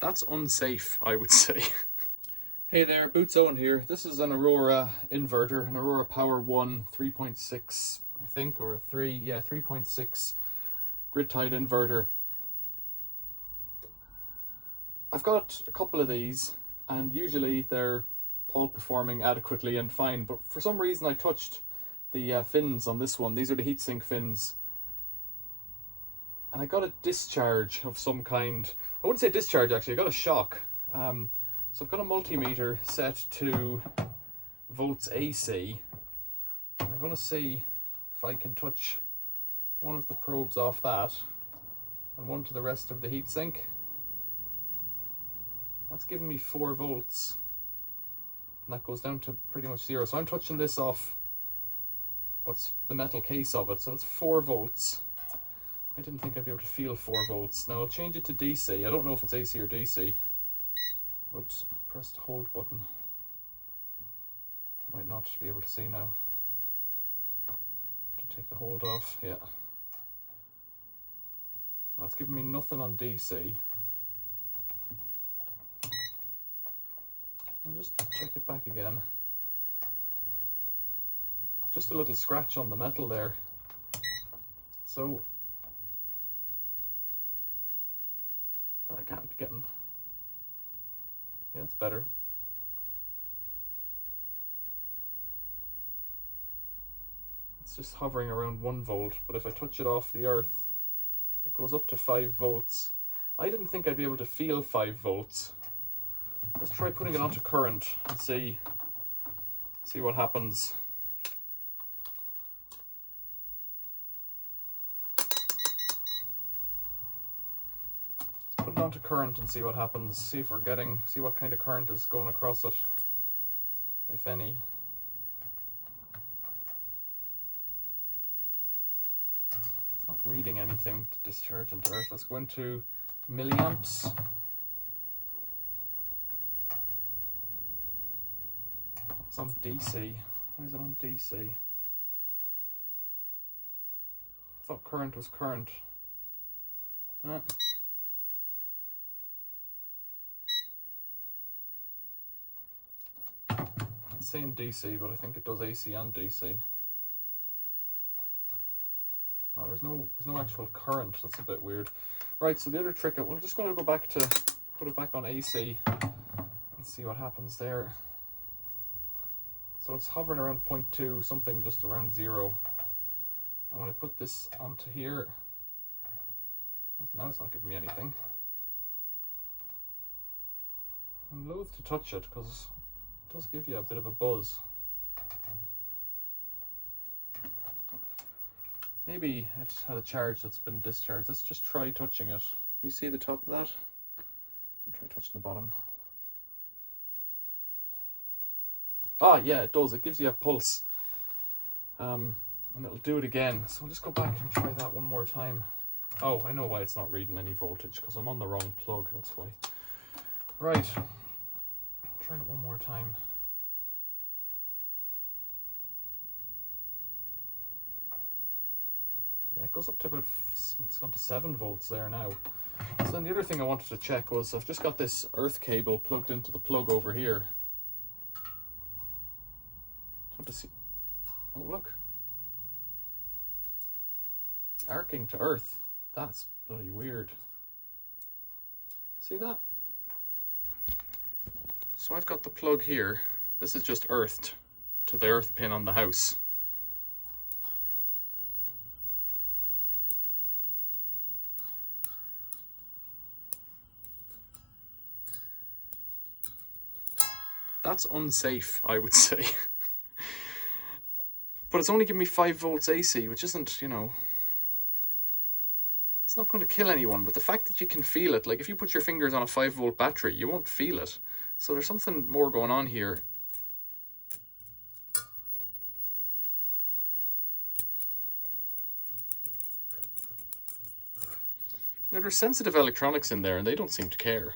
That's unsafe, I would say. Hey there, Boots Owen here. This is an Aurora inverter, an Aurora Power 1 3.6, I think, or a 3.6 grid-tied inverter. I've got a couple of these, and usually they're all performing adequately and fine, but for some reason I touched the fins on this one. These are the heatsink fins. And I got a discharge of some kind. I wouldn't say discharge, actually. I got a shock. So I've got a multimeter set to volts AC. I'm going to see if I can touch one of the probes off that and one to the rest of the heatsink. That's giving me 4 volts. And that goes down to pretty much 0. So I'm touching this off what's the metal case of it. So it's 4 volts. I didn't think I'd be able to feel 4 volts. Now I'll change it to DC. I don't know if it's AC or DC. Oops, I pressed the hold button. Might not be able to see now. To take the hold off, yeah. Now it's giving me nothing on DC. I'll just check it back again. It's just a little scratch on the metal there. So I can't be getting. Yeah, it's better. It's just hovering around 1 volt, but if I touch it off the earth, it goes up to 5 volts. I didn't think I'd be able to feel 5 volts. Let's try putting it onto current and see what happens. Put it onto current and see what happens. See what kind of current is going across it, if any. It's not reading anything to discharge into earth. Let's go into milliamps. It's on DC. Why is it on DC? I thought current was current. It's saying DC, but I think it does AC and DC. Oh, there's no actual current. That's a bit weird. Right, so the other trick, I'm just going to go back to put it back on AC and see what happens there. So it's hovering around 0.2, something just around 0. And when I put this onto here, now it's not giving me anything. I'm loath to touch it because it does give you a bit of a buzz. Maybe it had a charge that's been discharged. Let's just try touching it. You see the top of that? I'll try touching the bottom. Ah, yeah, it does. It gives you a pulse. And it'll do it again. So we'll just go back and try that one more time. Oh, I know why it's not reading any voltage, because I'm on the wrong plug. That's why. Right. Try it one more time. Yeah, it goes up to about, it's gone to 7 volts there now. So then the other thing I wanted to check was, I've just got this earth cable plugged into the plug over here. Want to see? Oh, look. It's arcing to earth. That's bloody weird. See that? So I've got the plug here. This is just earthed to the earth pin on the house. That's unsafe, I would say. But it's only giving me 5 volts AC, which isn't, you know, it's not going to kill anyone. But the fact that you can feel it, like if you put your fingers on a 5 volt battery, you won't feel it. So there's something more going on here. Now, there's sensitive electronics in there and they don't seem to care.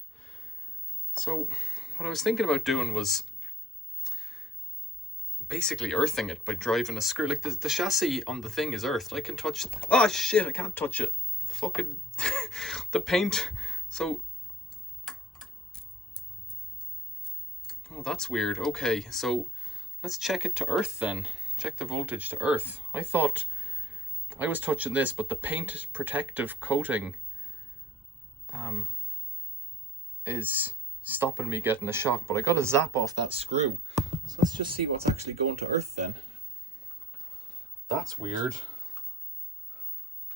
So what I was thinking about doing was basically earthing it by driving a screw. Like the chassis on the thing is earthed. I can touch, oh shit, I can't touch it. The fucking, the paint. So Oh, that's weird. Okay, so let's check it to earth then. Check the voltage to earth. I thought I was touching this, but the paint protective coating is stopping me getting a shock, but I got a zap off that screw. So let's just see what's actually going to earth then. That's weird.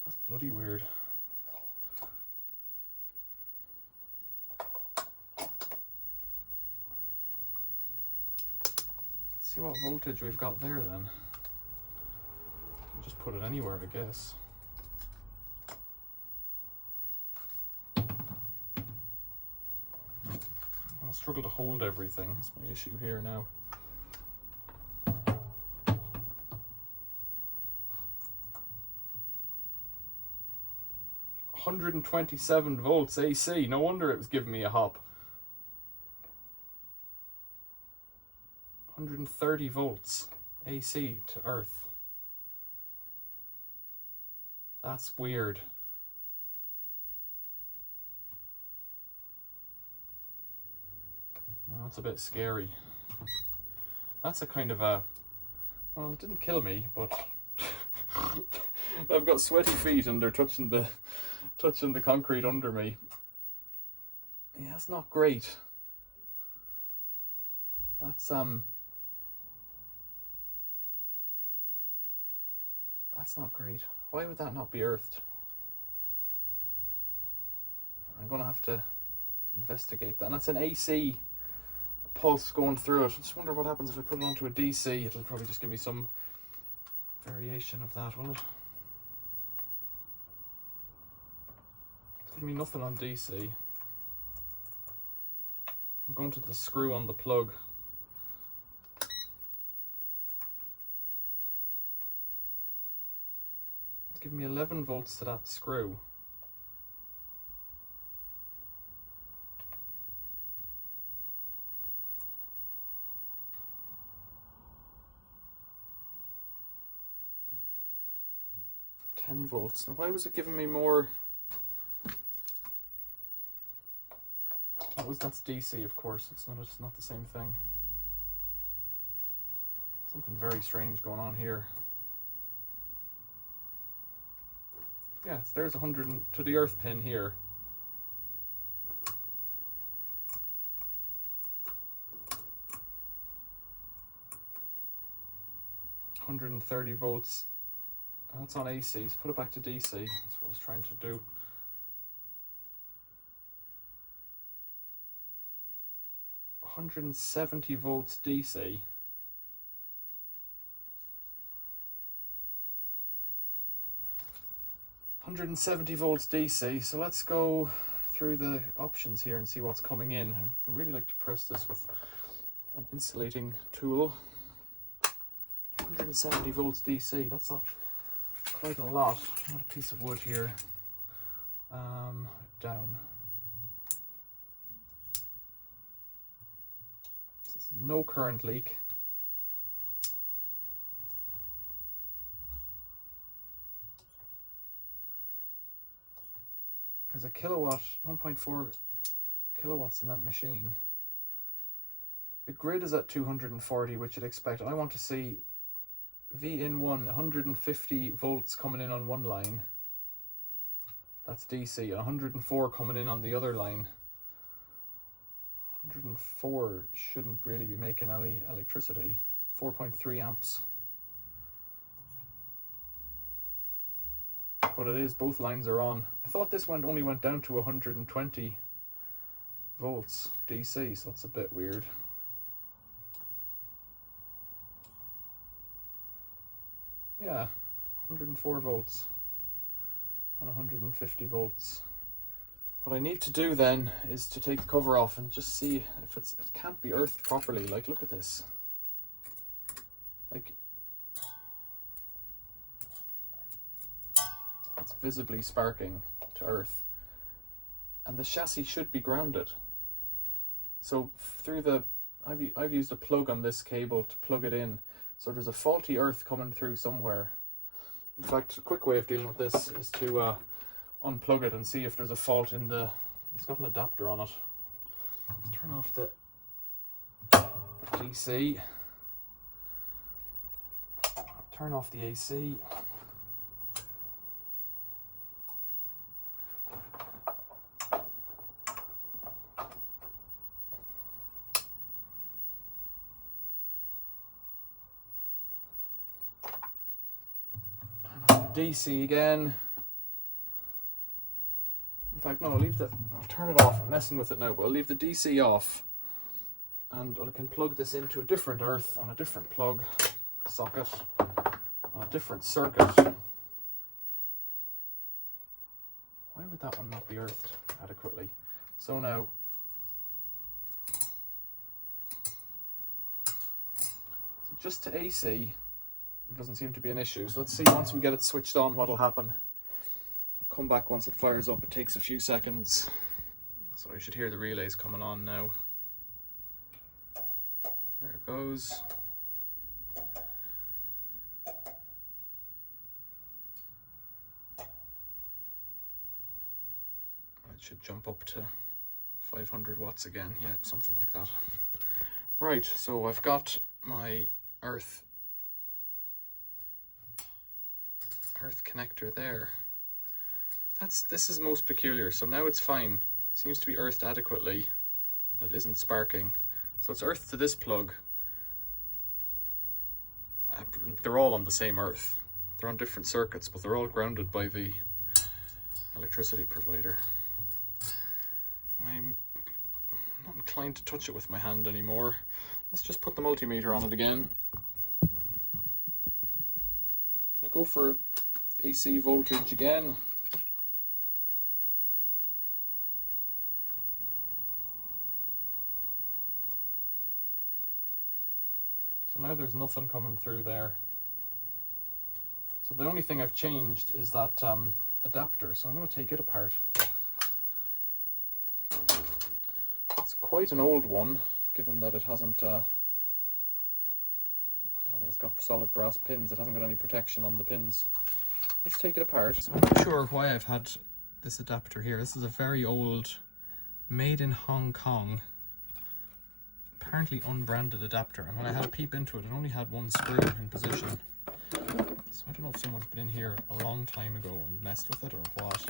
That's bloody weird. Let's see what voltage we've got there then. I'll just put it anywhere, I guess. I'll struggle to hold everything. That's my issue here now. $127 volts AC. No wonder it was giving me a hop. 130 volts AC to earth. That's weird. Well, that's a bit scary. That's a kind of a, well, it didn't kill me, but I've got sweaty feet and they're touching the concrete under me. Yeah, that's not great. That's not great. Why would that not be earthed? I'm gonna have to investigate that. And that's an AC pulse going through it. I just wonder what happens if I put it onto a DC. It'll probably just give me some variation of that, will it? It's giving me nothing on DC. I'm going to the screw on the plug. It's giving me 11 volts to that screw. $10. Now why was it giving me more? That's DC, of course. It's not the same thing. Something very strange going on here. Yeah, there's 100 to the earth pin here. $130 volts. That's on AC, so put it back to DC. That's what I was trying to do. $170 volts DC. $170 volts DC. So let's go through the options here and see what's coming in. I'd really like to press this with an insulating tool. 170 volts DC. That's quite a lot. Got a piece of wood here. Down. No current leak. There's a kilowatt, 1.4 kilowatts in that machine. The grid is at 240, which you'd expect. I want to see V in 150 volts coming in on one line. That's DC. 104 coming in on the other line. 104 shouldn't really be making any electricity. 4.3 amps. But it is, both lines are on. I thought this one only went down to 120 volts DC, so that's a bit weird. Yeah, 104 volts and 150 volts. What I need to do then is to take the cover off and just see if it can't be earthed properly. Like, look at this. Like, it's visibly sparking to earth. And the chassis should be grounded. So through the, I've used a plug on this cable to plug it in. So there's a faulty earth coming through somewhere. In fact, a quick way of dealing with this is to unplug it and see if there's a fault in the, it's got an adapter on it. Let's turn off the AC. Turn off the AC. DC again. In fact, no, I'll turn it off. I'm messing with it now, but I'll leave the DC off. And I can plug this into a different earth on a different plug socket on a different circuit. Why would that one not be earthed adequately? So now, so just to AC, it doesn't seem to be an issue. So let's see once we get it switched on what'll happen. I'll come back once it fires up. It takes a few seconds. So I should hear the relays coming on now. There it goes. It should jump up to 500 watts again. Yeah, something like that. Right, so I've got my earth connector there. This is most peculiar. So now it's fine. It seems to be earthed adequately. It isn't sparking. So it's earthed to this plug. They're all on the same earth. They're on different circuits, but they're all grounded by the electricity provider. I'm not inclined to touch it with my hand anymore. Let's just put the multimeter on it again. I'll go for AC voltage again. So now there's nothing coming through there. So the only thing I've changed is that adapter. So I'm going to take it apart. It's quite an old one, given that it hasn't it's got solid brass pins. It hasn't got any protection on the pins. Let's take it apart. So I'm not sure why I've had this adapter here. This is a very old, made in Hong Kong, apparently unbranded adapter. And when I had a peep into it, it only had one screw in position. So I don't know if someone's been in here a long time ago and messed with it or what.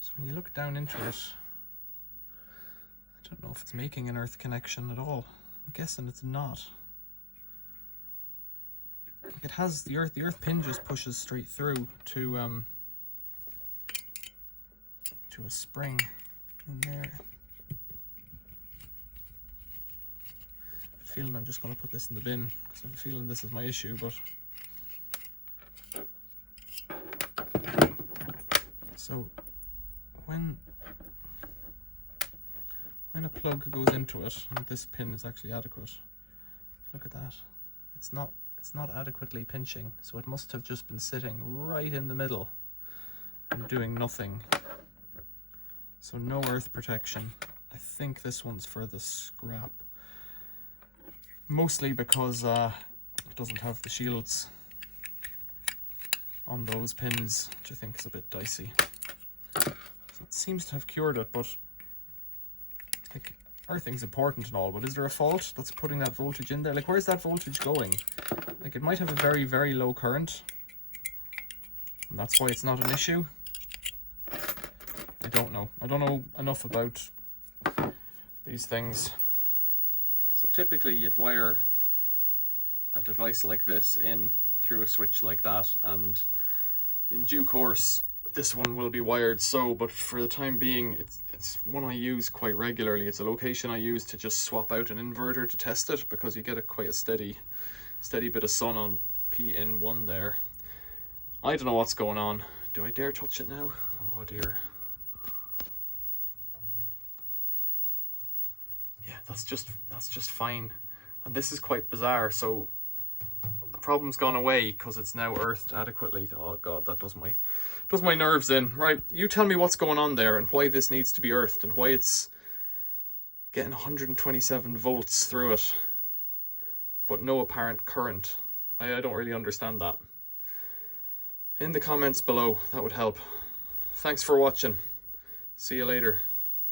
So when you look down into it, I don't know if it's making an earth connection at all. I'm guessing it's not. It has the earth pin just pushes straight through to a spring in there. I have a feeling I'm just going to put this in the bin because I have a feeling this is my issue, but so when a plug goes into it, and this pin is actually adequate, look at that, it's not adequately pinching, so it must have just been sitting right in the middle and doing nothing. So no earth protection. I think this one's for the scrap, mostly because it doesn't have the shields on those pins, which I think is a bit dicey. So it seems to have cured it, but like, earthing's important and all, but is there a fault that's putting that voltage in there? Like, where's that voltage going? Like, it might have a very, very low current, and that's why it's not an issue. I don't know. I don't know enough about these things. So typically you'd wire a device like this in through a switch like that, and in due course this one will be wired so, but for the time being it's one I use quite regularly. It's a location I use to just swap out an inverter to test it, because you get quite a steady bit of sun on P-in1 there. I don't know what's going on. Do I dare touch it now? Oh dear. Yeah, that's just fine. And this is quite bizarre. So the problem's gone away because it's now earthed adequately. Oh god, that does my nerves in. Right, you tell me what's going on there and why this needs to be earthed and why it's getting 127 volts through it but no apparent current. I don't really understand that. In the comments below, that would help. Thanks for watching. See you later.